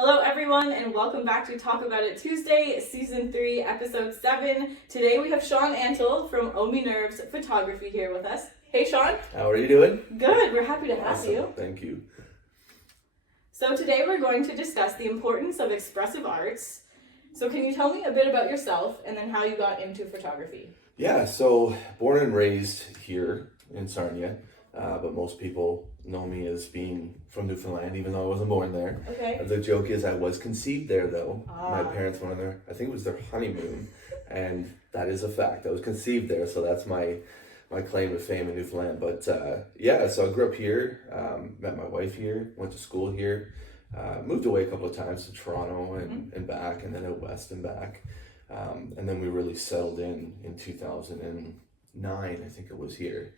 Hello everyone and welcome back to Talk About It Tuesday, Season 3, Episode 7. Today we have Sean Antle from Omi Nerves Photography here with us. Hey Sean. How are you doing? Good, we're happy to have Awesome. you. Thank you. So today we're going to discuss the importance of expressive arts. So can you tell me a bit about yourself and then how you got into photography? Yeah, so born and raised here in Sarnia, but most people know me as being from Newfoundland, even though I wasn't born there. Okay. The joke is I was conceived there, though. My parents went on their, I think it was their honeymoon, and that is a fact. I was conceived there, so that's my claim to fame in Newfoundland. But yeah, so I grew up here, met my wife here, went to school here, moved away a couple of times to Toronto and back, and then out west and back. And then we really settled in 2009, I think it was here.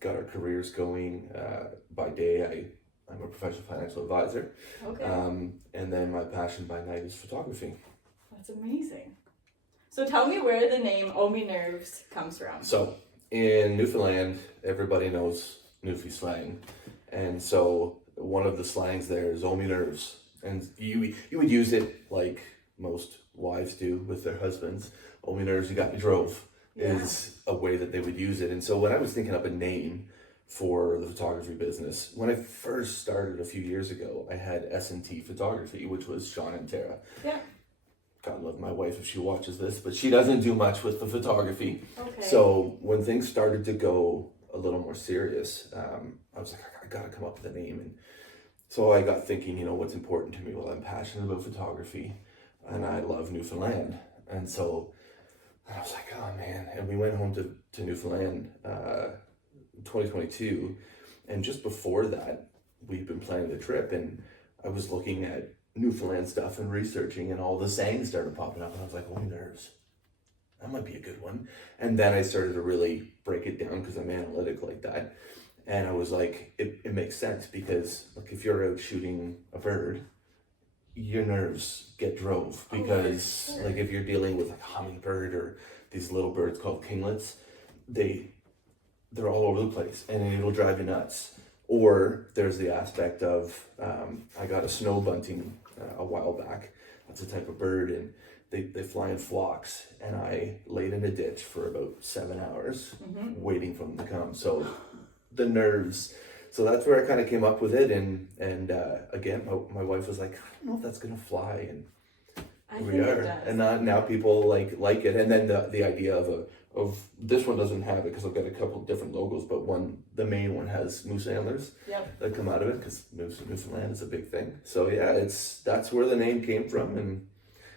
Got our careers going. By day, I'm a professional financial advisor. Okay. And then my passion by night is photography. That's amazing. So tell me where the name Omi Nerves comes from. So in Newfoundland, everybody knows Newfie slang. And so one of the slangs there is Omi Nerves. And you would use it like most wives do with their husbands. Omi Nerves, you got me drove. Is a way that they would use it. And so when I was thinking up a name for the photography business, when I first started a few years ago, I had S&T Photography, which was Sean and Tara. Yeah. God love my wife if she watches this, but she doesn't do much with the photography. Okay. So when things started to go a little more serious, I was like, I gotta come up with a name. And so I got thinking, what's important to me? Well, I'm passionate about photography and I love Newfoundland. And so I was like, oh man. And we went home to Newfoundland 2022. And just before that, we'd been planning the trip. And I was looking at Newfoundland stuff and researching, and all the sayings started popping up. And I was like, Omi Nerves. That might be a good one. And then I started to really break it down because I'm analytic like that. And I was like, it makes sense because if you're out shooting a bird, your nerves get drove because if you're dealing with a hummingbird or these little birds called kinglets, they're all over the place and it'll drive you nuts. Or there's the aspect of I got a snow bunting a while back. That's a type of bird, and they fly in flocks, and I laid in a ditch for about 7 hours waiting for them to come. So the nerves. So that's where I kind of came up with it, and again, my wife was like, I don't know if that's gonna fly, and here we are. And now people like it, and then the idea of this one doesn't have it because I've got a couple of different logos, but the main one has moose antlers that come out of it because Newfoundland is a big thing. So yeah, that's where the name came from, and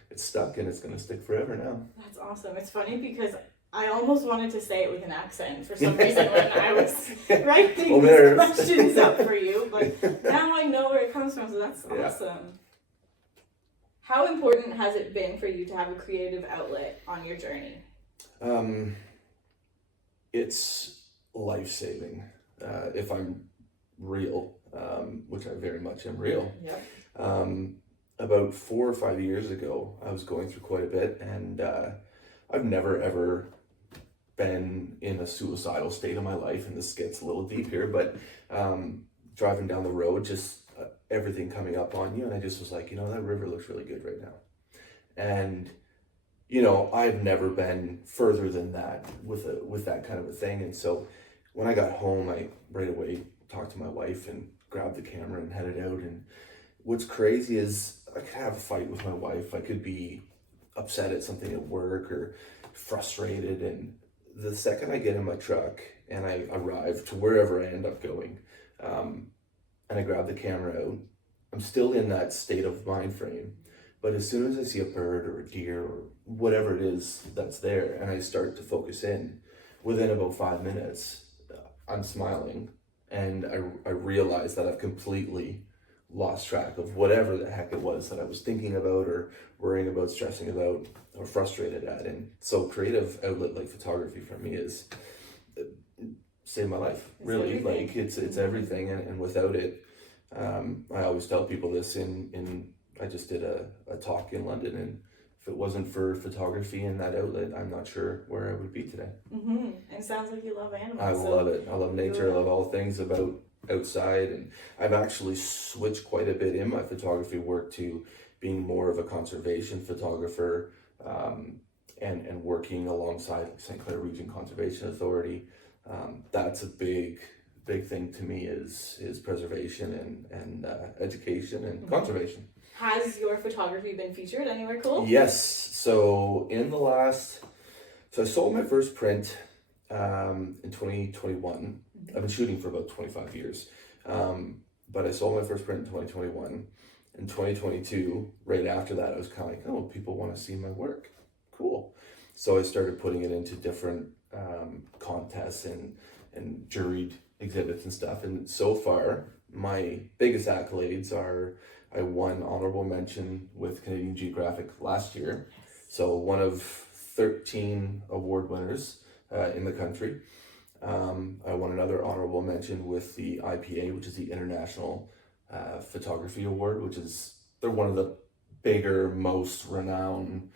it's stuck, and it's gonna stick forever now. That's awesome. It's funny because I almost wanted to say it with an accent for some reason when I was writing these questions up for you, but now I know where it comes from, so that's awesome. Yeah. How important has it been for you to have a creative outlet on your journey? It's life-saving, if I'm real, which I very much am real. Yep. About 4 or 5 years ago, I was going through quite a bit, and I've never ever been in a suicidal state in my life, and this gets a little deep here, but driving down the road, just everything coming up on you, and I just was like, that river looks really good right now. And I've never been further than that with that kind of a thing. And so when I got home, I right away talked to my wife and grabbed the camera and headed out. And what's crazy is I could have a fight with my wife. I could be upset at something at work or frustrated. And the second I get in my truck and I arrive to wherever I end up going, and I grab the camera out, I'm still in that state of mind frame. But as soon as I see a bird or a deer or whatever it is that's there, and I start to focus in, within about 5 minutes, I'm smiling, and I realize that I've completely lost track of whatever the heck it was that I was thinking about or worrying about, stressing about, or frustrated at. And so creative outlet like photography for me is saved my life, really. Everything. It's everything, and without it, I always tell people this I just did a talk in London, and if it wasn't for photography and that outlet, I'm not sure where I would be today. Mm-hmm. It sounds like you love animals. I love it. I love nature. I love all things about outside, and I've actually switched quite a bit in my photography work to being more of a conservation photographer, and working alongside St. Clair Region Conservation Authority. That's a big thing to me is preservation and education and conservation. Has your photography been featured anywhere cool? Yes. So I sold my first print in 2021. I've been shooting for about 25 years. But I sold my first print in 2021. In 2022, right after that, I was kind of like, oh, people want to see my work. Cool. So I started putting it into different contests and juried exhibits and stuff. And so far, my biggest accolades are I won honorable mention with Canadian Geographic last year. So one of 13 award winners in the country. I won another honorable mention with the IPA, which is the International Photography Award, which is, they're one of the bigger, most renowned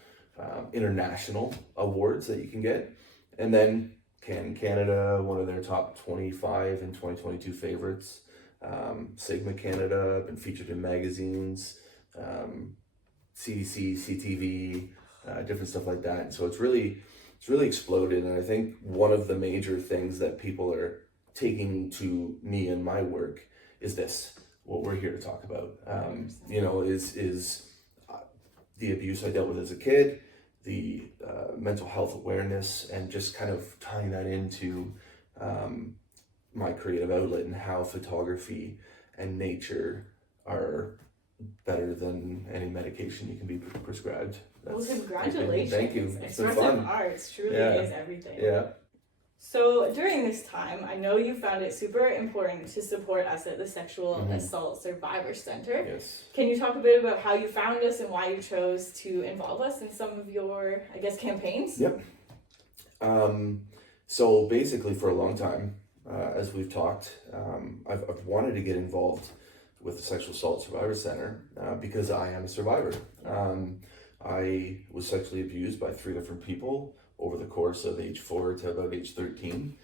international awards that you can get. And then Canada, one of their top 25 and 2022 favorites. Sigma Canada, I've been featured in magazines, CDC, CTV, different stuff like that. And so it's really exploded. And I think one of the major things that people are taking to me and my work is this, what we're here to talk about, is the abuse I dealt with as a kid, the mental health awareness, and just kind of tying that into my creative outlet and how photography and nature are better than any medication you can be prescribed. Well, congratulations. Thank you. It's been Expressive fun. arts truly is everything. Yeah. So during this time, I know you found it super important to support us at the Sexual Assault Survivor Center. Yes. Can you talk a bit about how you found us and why you chose to involve us in some of your, I guess, campaigns? Yep. So basically for a long time, as we've talked, I've wanted to get involved with the Sexual Assault Survivor Center because I am a survivor. I was sexually abused by 3 different people over the course of age 4 to about age 13.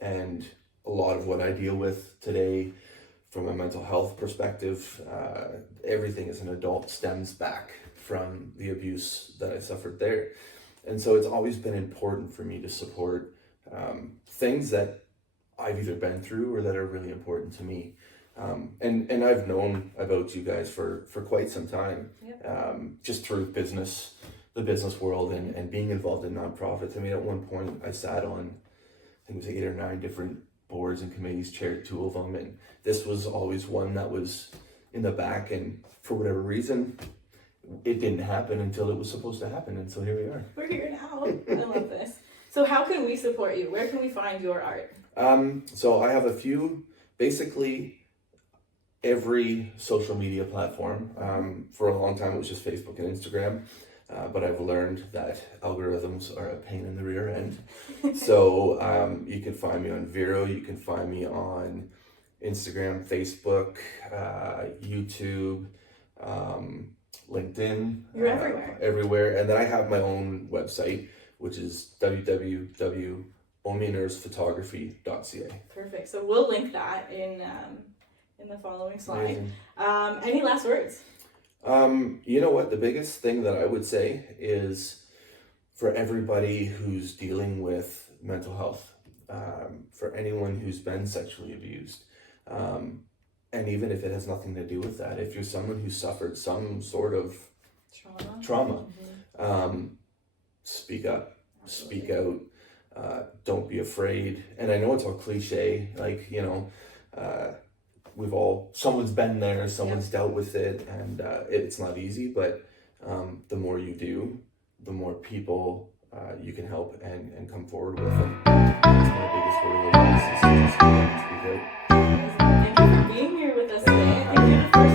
And a lot of what I deal with today from a mental health perspective, everything as an adult stems back from the abuse that I suffered there. And so it's always been important for me to support things that I've either been through or that are really important to me. And I've known about you guys for quite some time, just through the business world and being involved in nonprofits. I mean, at one point I sat on, I think it was 8 or 9 different boards and committees, chaired 2 of them. And this was always one that was in the back. And for whatever reason, it didn't happen until it was supposed to happen. And so here we are. We're here now. I love this. So how can we support you? Where can we find your art? So I have a few, basically every social media platform. For a long time, it was just Facebook and Instagram. But I've learned that algorithms are a pain in the rear end. So you can find me on Vero, you can find me on Instagram, Facebook, YouTube, LinkedIn. You're everywhere. Everywhere. And then I have my own website, which is www.onlynursephotography.ca. Perfect. So we'll link that in the following slide. Any last words? You know what? The biggest thing that I would say is for everybody who's dealing with mental health, for anyone who's been sexually abused, and even if it has nothing to do with that, if you're someone who suffered some sort of trauma, speak up, speak out, don't be afraid. And I know it's all cliche, like, someone's been there, someone's dealt with it, and it's not easy, but the more you do, the more people you can help and come forward with. And that's my biggest word of advice is to speak out. Thank you for being here with us today. Thank you for